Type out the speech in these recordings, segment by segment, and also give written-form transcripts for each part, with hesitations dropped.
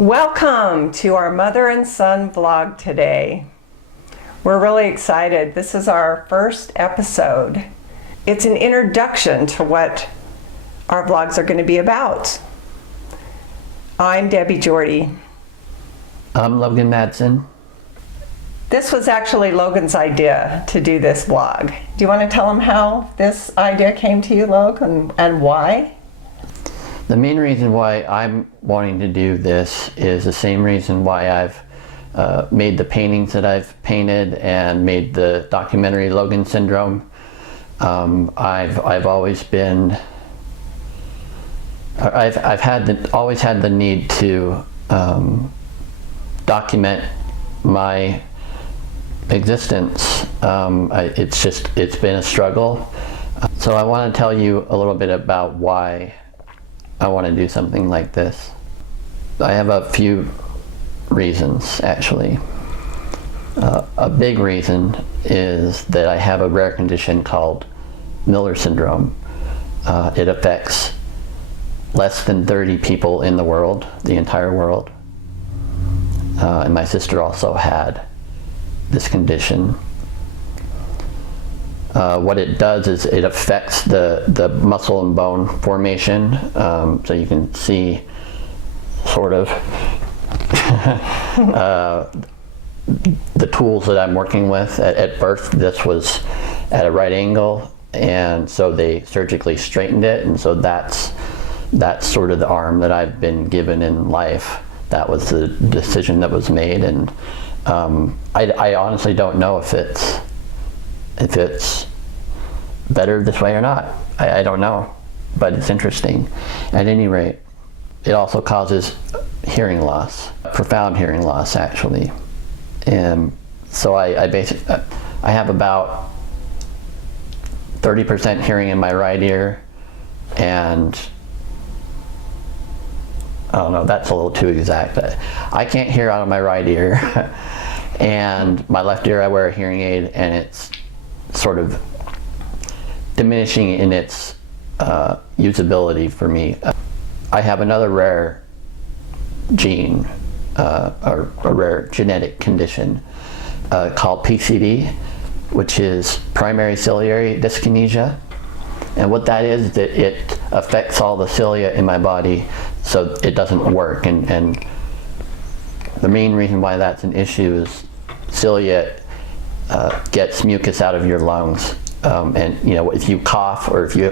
Welcome to our mother and son vlog today. We're really excited. This is our first episode. It's an introduction to what our vlogs are going to be about. I'm Debbie Jorde. I'm Logan Madsen. This was actually Logan's idea to do this vlog. Do you want to tell him how this idea came to you, Logan, and why? The main reason why I'm wanting to do this is the same reason why I've made the paintings that I've painted and made the documentary Logan Syndrome. I've always been, always had the need to document my existence. It's been a struggle. So I want to tell you a little bit about why I want to do something like this. I have a few reasons, actually. A big reason is that I have a rare condition called Miller syndrome. It affects less than 30 people in the world, the entire world. And my sister also had this condition. What it does is it affects the muscle and bone formation. So you can see sort of the tools that I'm working with. At birth, this was at a right angle, and so they surgically straightened it, and so that's sort of the arm that I've been given in life. That was the decision that was made, and I honestly don't know if it's better this way or not. I don't know, but it's interesting. At any rate, it also causes hearing loss, profound hearing loss, actually. And so I have about 30% hearing in my right ear, and I don't know, that's a little too exact. I can't hear out of my right ear. And my left ear, I wear a hearing aid, and it's sort of diminishing in its usability for me. I have another rare gene, a rare genetic condition called PCD, which is primary ciliary dyskinesia. And what that is that it affects all the cilia in my body, so it doesn't work. And the main reason why that's an issue is cilia gets mucus out of your lungs, and if you cough, or if you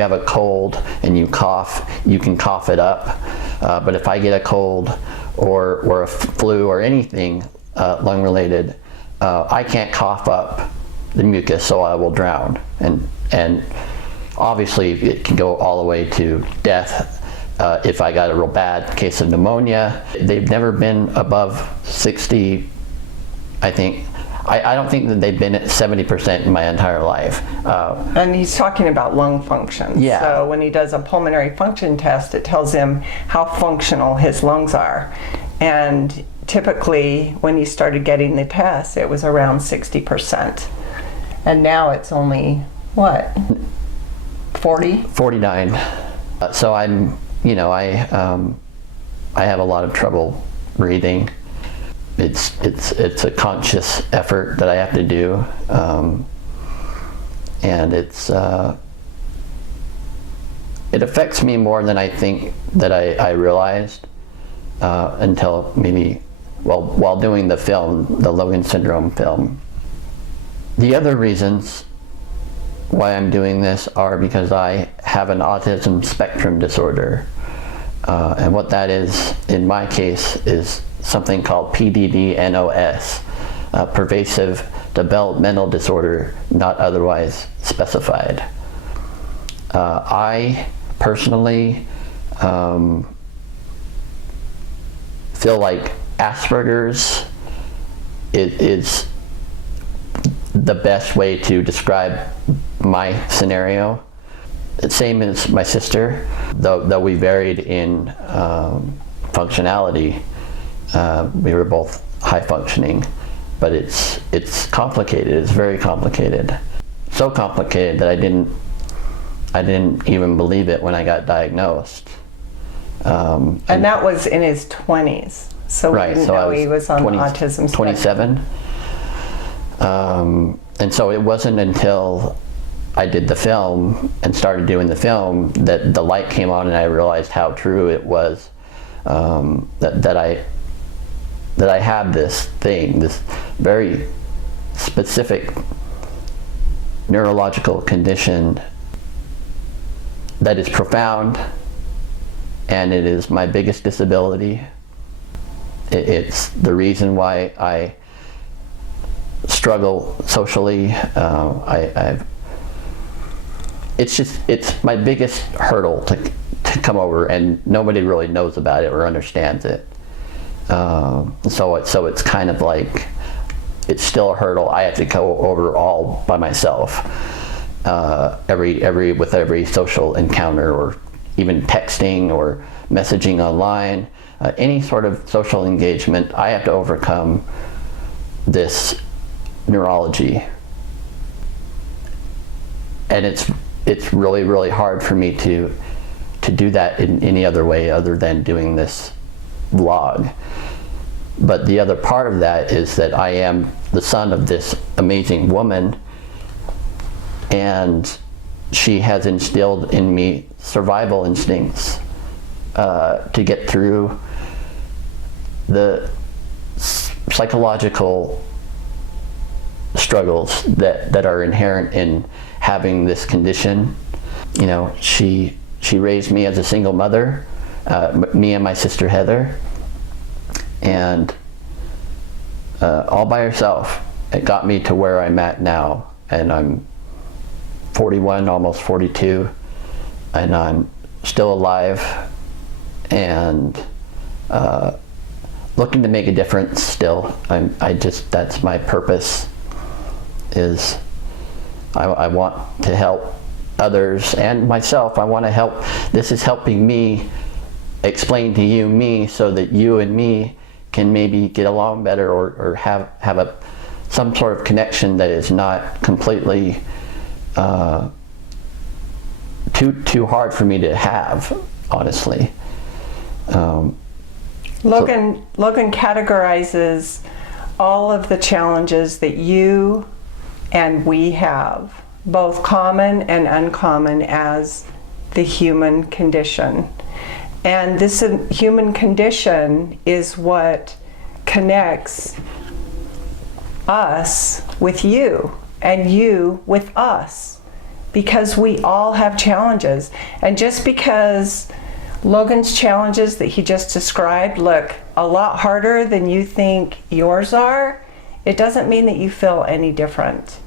have a cold and you cough, you can cough it up. But if I get a cold or a flu or anything lung related, I can't cough up the mucus, so I will drown. And obviously it can go all the way to death. If I got a real bad case of pneumonia. They've never been above 60, I think. I don't think that they've been at 70% in my entire life. And he's talking about lung function. Yeah. So when he does a pulmonary function test, it tells him how functional his lungs are. And typically, when he started getting the test, it was around 60%. And now it's only, what, 40? 49. So I'm, I have a lot of trouble breathing. It's a conscious effort that I have to do, and it affects me more than I think that I realized until maybe while doing the film, the Logan Syndrome film. The other reasons why I'm doing this are because I have an autism spectrum disorder, and what that is in my case is something called PDD-NOS, pervasive developmental disorder not otherwise specified. I personally feel like Asperger's is the best way to describe my scenario. Same as my sister, though we varied in functionality. We were both high functioning, but it's complicated. It's very complicated. So complicated that I didn't even believe it when I got diagnosed. And that was in his 20s. So we didn't know he was on the autism spectrum. 27. And so it wasn't until I did the film and started doing the film that the light came on and I realized how true it was, that I have this thing, this very specific neurological condition that is profound, and it is my biggest disability. It's the reason why I struggle socially. It's my biggest hurdle to come over, and nobody really knows about it or understands it. So it's kind of like, it's still a hurdle I have to go over all by myself. With every social encounter, or even texting or messaging online, any sort of social engagement, I have to overcome this neurology. And it's really, really hard for me to do that in any other way other than doing this vlog. But the other part of that is that I am the son of this amazing woman, and she has instilled in me survival instincts to get through the psychological struggles that are inherent in having this condition. You know, she raised me as a single mother, me and my sister Heather, and all by herself. It got me to where I'm at now, and I'm 41, almost 42, and I'm still alive and looking to make a difference still. That's my purpose, is I want to help others and myself. I want to help. This is helping me explain to you me, so that you and me can maybe get along better, or have some sort of connection that is not completely too hard for me to have, honestly. Logan categorizes all of the challenges that you and we have, both common and uncommon, as the human condition. And this human condition is what connects us with you, and you with us, because we all have challenges. And just because Logan's challenges that he just described look a lot harder than you think yours are, it doesn't mean that you feel any different.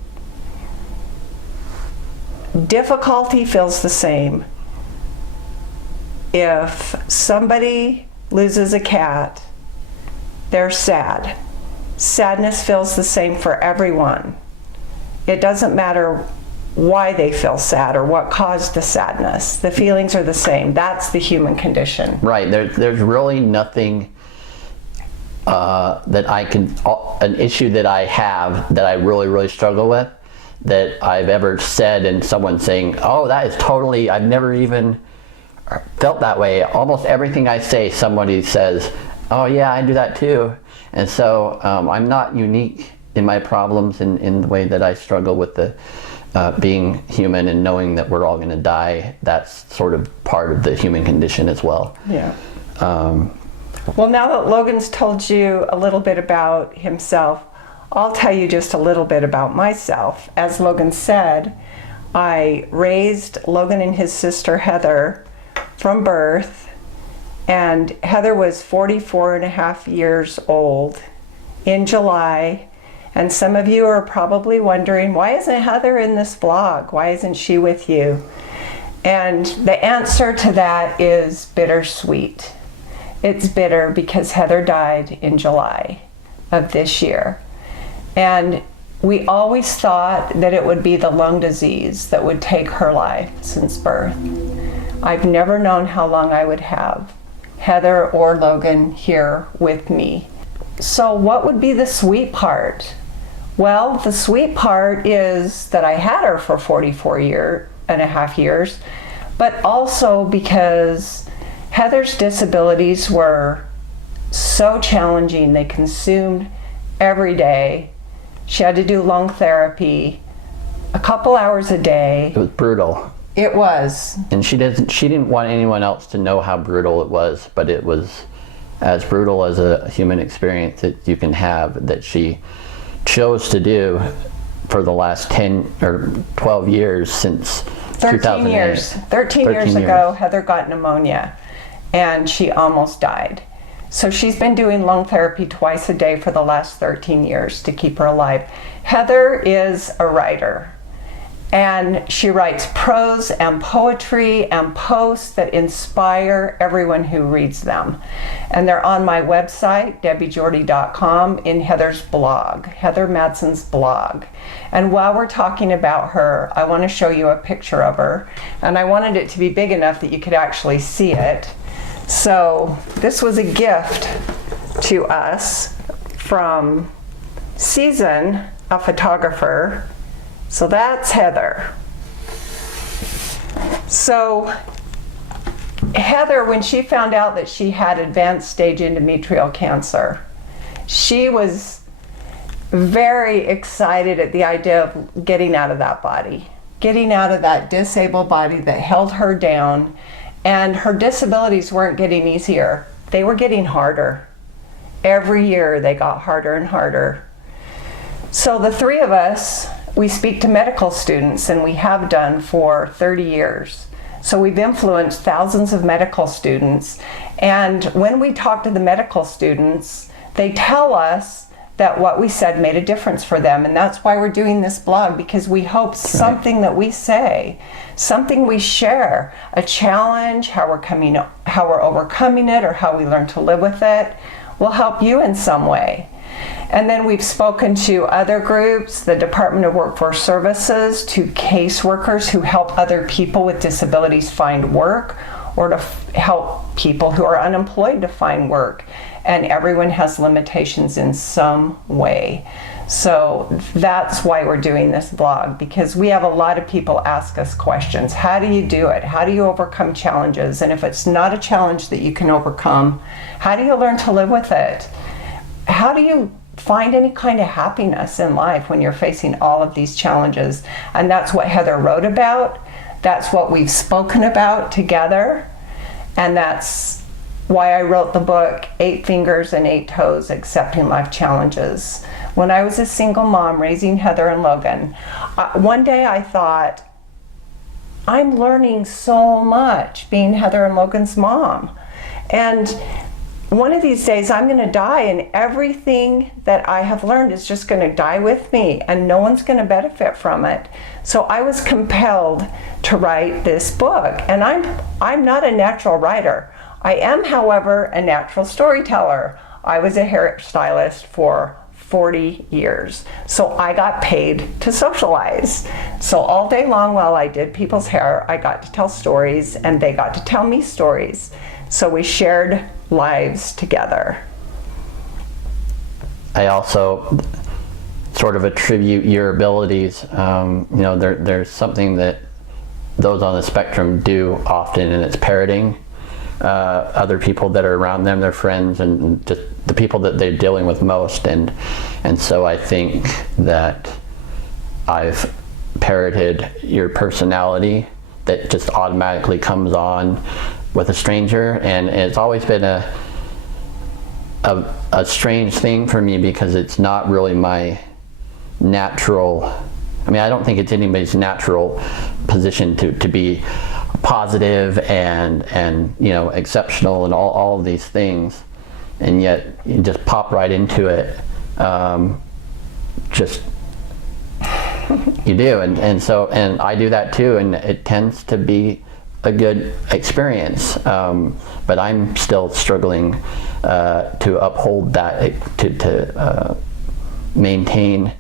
Difficulty feels the same. If somebody loses a cat, they're sad. Sadness feels the same for everyone. It doesn't matter why they feel sad or what caused the sadness. The feelings are the same. That's the human condition. Right. There's really nothing that I can, an issue that I have that I really, really struggle with, that I've ever said, and someone saying, oh, that is totally, I've never even felt that way. Almost everything I say, somebody says, oh yeah, I do that too. And so I'm not unique in my problems in the way that I struggle with the being human and knowing that we're all going to die. That's sort of part of the human condition as well. Yeah. Well, now that Logan's told you a little bit about himself, I'll tell you just a little bit about myself. As Logan said, I raised Logan and his sister Heather from birth, and Heather was 44 and a half years old in July. And some of you are probably wondering, why isn't Heather in this vlog? Why isn't she with you? And the answer to that is bittersweet. It's bitter because Heather died in July of this year. And we always thought that it would be the lung disease that would take her life since birth. I've never known how long I would have Heather or Logan here with me. So what would be the sweet part? Well, the sweet part is that I had her for 44 and a half years, but also because Heather's disabilities were so challenging. They consumed every day. She had to do lung therapy a couple hours a day. It was brutal. It was. And she didn't want anyone else to know how brutal it was, but it was as brutal as a human experience that you can have, that she chose to do for the last 10 or 12 years since 13 years. 13 years ago, Heather got pneumonia and she almost died. So she's been doing lung therapy twice a day for the last 13 years to keep her alive. Heather is a writer, and she writes prose and poetry and posts that inspire everyone who reads them. And they're on my website, debbiejorde.com, in Heather's blog, Heather Madsen's blog. And while we're talking about her, I want to show you a picture of her. And I wanted it to be big enough that you could actually see it. So this was a gift to us from Season, a photographer. So that's Heather. So Heather, when she found out that she had advanced stage endometrial cancer, she was very excited at the idea of getting out of that body, getting out of that disabled body that held her down. And her disabilities weren't getting easier. They were getting harder. Every year they got harder and harder. So the three of us, we speak to medical students, and we have done for 30 years. So we've influenced thousands of medical students. And when we talk to the medical students, they tell us that what we said made a difference for them. And that's why we're doing this blog, because we hope something that we say, something we share, a challenge, how we're overcoming it, or how we learn to live with it, will help you in some way. And then we've spoken to other groups, the Department of Workforce Services, to caseworkers who help other people with disabilities find work, or to help people who are unemployed to find work. And everyone has limitations in some way. So that's why we're doing this blog, because we have a lot of people ask us questions. How do you do it? How do you overcome challenges? And if it's not a challenge that you can overcome, how do you learn to live with it? How do you find any kind of happiness in life when you're facing all of these challenges? And that's what Heather wrote about. That's what we've spoken about together. And that's why I wrote the book, 8 Fingers and 8 Toes, Accepting Life Challenges. When I was a single mom raising Heather and Logan, one day I thought, I'm learning so much being Heather and Logan's mom. And one of these days I'm going to die, and everything that I have learned is just going to die with me, and no one's going to benefit from it. So I was compelled to write this book. And I'm not a natural writer. I am, however, a natural storyteller. I was a hairstylist for 40 years. So I got paid to socialize. So all day long while I did people's hair, I got to tell stories, and they got to tell me stories. So we shared lives together. I also sort of attribute your abilities. There's something that those on the spectrum do often, and it's parroting other people that are around them, their friends, and just the people that they're dealing with most. And so I think that I've parroted your personality that just automatically comes on with a stranger, and it's always been a strange thing for me, because it's not really my natural, I don't think it's anybody's natural position to be positive and exceptional and all of these things, and yet you just pop right into it. Just you do, and I do that too, and it tends to be a good experience, but I'm still struggling to uphold that, to maintain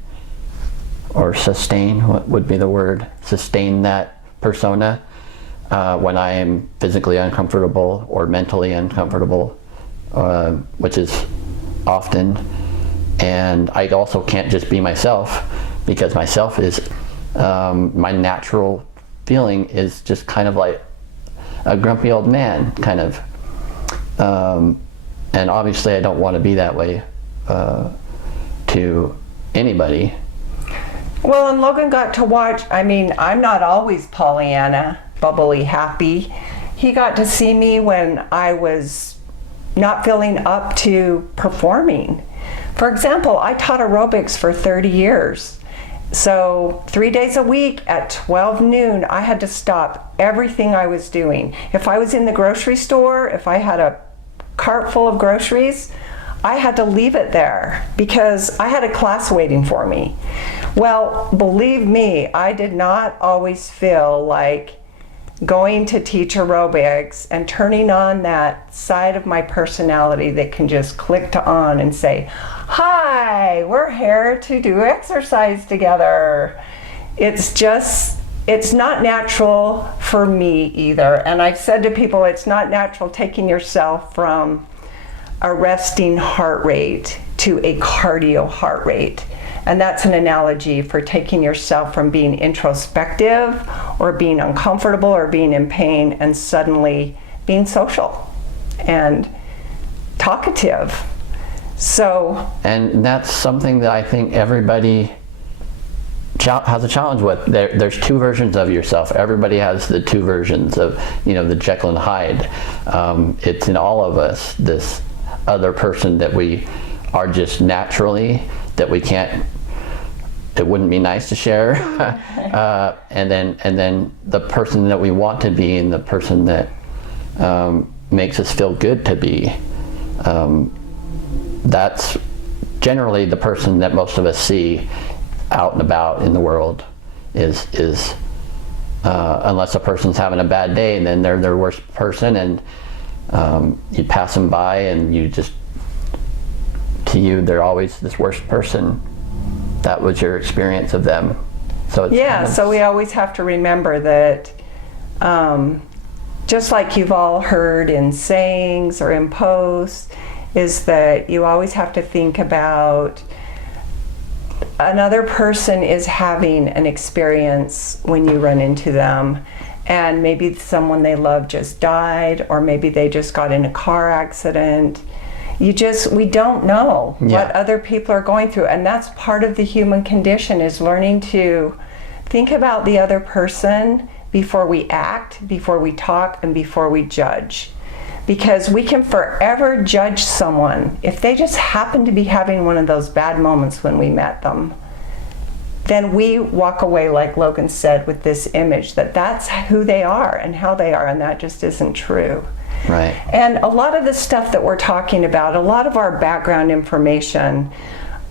or sustain, what would be the word, sustain that persona when I am physically uncomfortable or mentally uncomfortable, which is often. And I also can't just be myself, because myself is, my natural feeling is just kind of like a grumpy old man, kind of. And obviously I don't want to be that way to anybody. Well, and Logan got to watch, I mean, I'm not always Pollyanna, bubbly, happy. He got to see me when I was not feeling up to performing. For example, I taught aerobics for 30 years. So 3 days a week at 12 noon, I had to stop everything I was doing. If I was in the grocery store, if I had a cart full of groceries, I had to leave it there because I had a class waiting for me. Well, believe me, I did not always feel like going to teach aerobics and turning on that side of my personality that can just click to on and say, hi, we're here to do exercise together. It's not natural for me either. And I've said to people, it's not natural taking yourself from a resting heart rate to a cardio heart rate. And that's an analogy for taking yourself from being introspective or being uncomfortable or being in pain and suddenly being social and talkative. So, and that's something that I think everybody has a challenge with. There's two versions of yourself. Everybody has the two versions of, the Jekyll and Hyde. It's in all of us, this other person that we are just naturally, that we can't, it wouldn't be nice to share. And then the person that we want to be and the person that makes us feel good to be. That's generally the person that most of us see out and about in the world is unless a person's having a bad day, and then they're their worst person, and you pass them by and to you they're always this worst person. That was your experience of them. So it's so we always have to remember that just like you've all heard in sayings or in posts, is that you always have to think about another person is having an experience when you run into them, and maybe someone they love just died, or maybe they just got in a car accident. We don't know what other people are going through, and that's part of the human condition, is learning to think about the other person before we act, before we talk, and before we judge. Because we can forever judge someone if they just happen to be having one of those bad moments when we met them. Then we walk away, like Logan said, with this image that that's who they are and how they are, and that just isn't true. Right. And a lot of the stuff that we're talking about, a lot of our background information,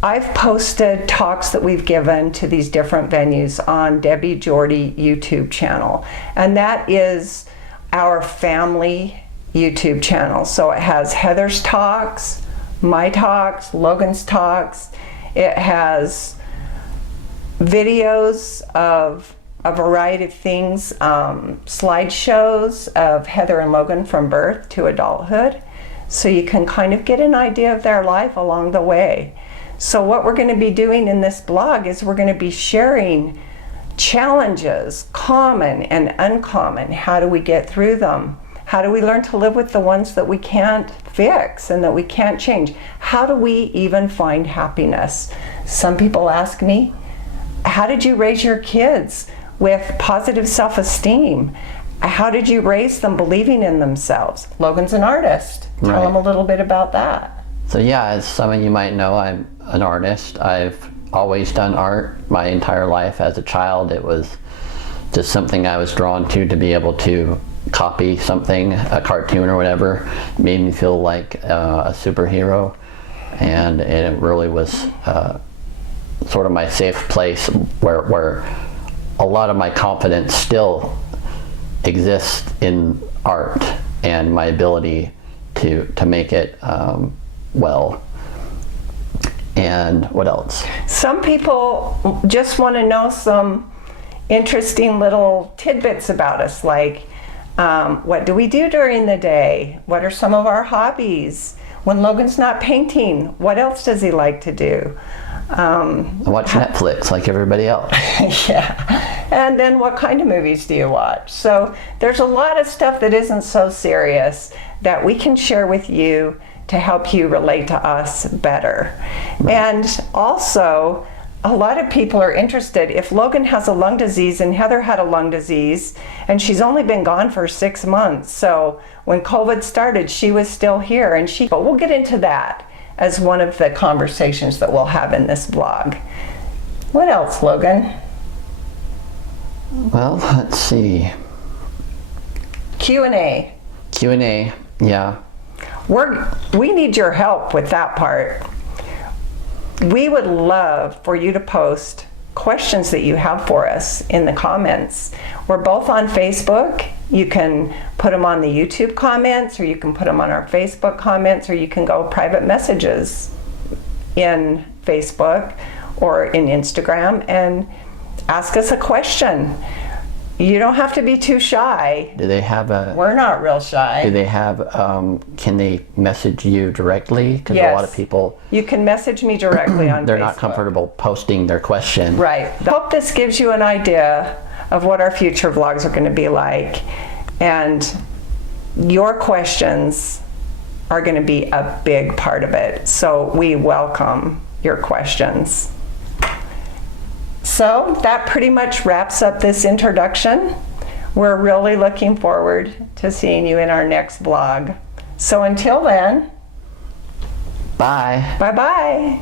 I've posted talks that we've given to these different venues on Debbie Jorde YouTube channel. And that is our family YouTube channel. So it has Heather's talks, my talks, Logan's talks. It has videos of a variety of things, slideshows of Heather and Logan from birth to adulthood. So you can kind of get an idea of their life along the way. So what we're going to be doing in this blog is we're going to be sharing challenges, common and uncommon. How do we get through them? How do we learn to live with the ones that we can't fix and that we can't change? How do we even find happiness? Some people ask me, how did you raise your kids with positive self-esteem? How did you raise them believing in themselves? Logan's an artist. Tell them a little bit about that. So as some of you might know, I'm an artist. I've always done art my entire life. As a child, it was just something I was drawn to be able to copy something, a cartoon or whatever. It made me feel like a superhero, and it really was sort of my safe place where a lot of my confidence still exists in art and my ability to make it well. And what else? Some people just want to know some interesting little tidbits about us, like what do we do during the day? What are some of our hobbies? When Logan's not painting, what else does he like to do? Watch Netflix like everybody else. Yeah. And then what kind of movies do you watch? So there's a lot of stuff that isn't so serious that we can share with you to help you relate to us better. And also, a lot of people are interested. If Logan has a lung disease and Heather had a lung disease, and she's only been gone for 6 months, so when COVID started, she was still here, but we'll get into that as one of the conversations that we'll have in this vlog. What else, Logan? Well, let's see. Q&A. Q&A, yeah. We need your help with that part. We would love for you to post questions that you have for us in the comments. We're both on Facebook. You can put them on the YouTube comments, or you can put them on our Facebook comments, or you can go private messages in Facebook or in Instagram and ask us a question. You don't have to be too shy. Do they have We're not real shy. Do they have, can they message you directly? Because Yes. a lot of people, You can message me directly on they're Facebook. not comfortable posting their question. Right. I hope this gives you an idea of what our future vlogs are going to be like. And your questions are going to be a big part of it. So we welcome your questions. So that pretty much wraps up this introduction. We're really looking forward to seeing you in our next vlog. So until then, Bye. bye-bye.